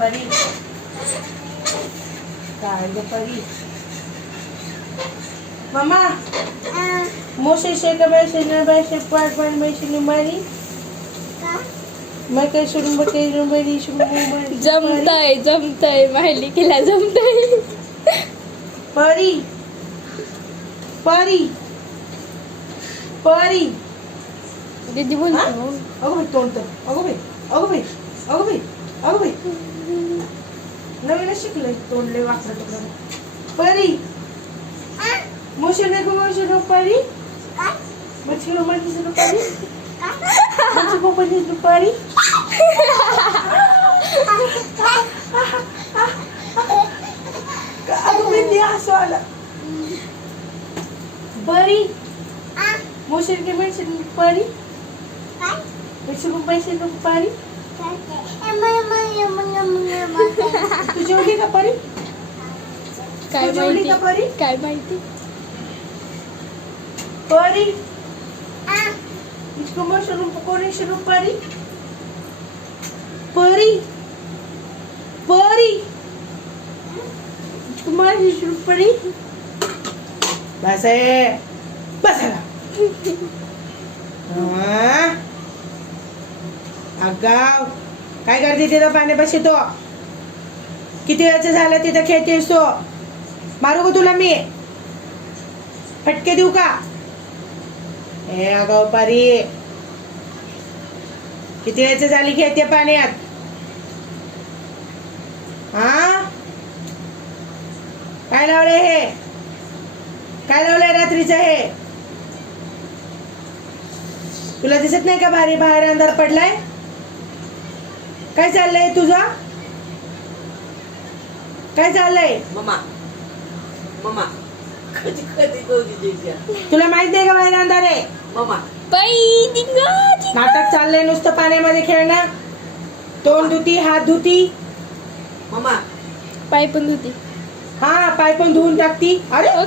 परी? काय ग परी? मम्मा मोसे शेका बैसे न बैसे पाट पाट बैसे नुमारी मैं काय सुन बके नुमारी सुन नुमारी जमतय माहिलिकेला जमतय. परी परी परी दीदी बोलते हा? मग. अगं बाई तोंड तर अगं बाई अगं बाई अगं बाई अगं बाई नवीनच शिकलंय तोंड लय वाकडं तुला. परी मोशे देखो मोशे नो परी मच्छी नो मच्छी नो परी मच्छी को परी नो परी अगं बाई ते हसू आलं. परी मोशे के मच्छी नो परी मच्छी को पैसे नो परी तू जेवली का परी? काय तू जेवली माहिती का परी? काय माहिती. परी इसको मशरूम पकोड़े शुरू परी परी परी इसको मारी शुरू परी बस है बस है अगाव काय करते तिथं पाण्यापाशी तो? किती वेळचं झालं तिथं खेळतेस तो? मारू का तुला मी? फटके देऊ का? ए अगाव परी किती वेळचं झाली खेळते पाण्यात? हा काय लावलंय हे? काय लावलंय रात्रीचं हे? तुला दिसत नाही का बाहेर अंधार पडलाय? काय चाललंय तुझं? काय चाललंय? मम्मा मम्मा कधी कधी दोघी द्यायच्या तुला माहित नाही का बाहेर अंधार आहे? मम्मा बाई दिंगा नाटक चाललंय नुसतं पाण्यामध्ये खेळणं. तोंड धुती हात धुती मम्मा पाय पण धुती. हा पाय पण धुवून टाकती. अरे ओ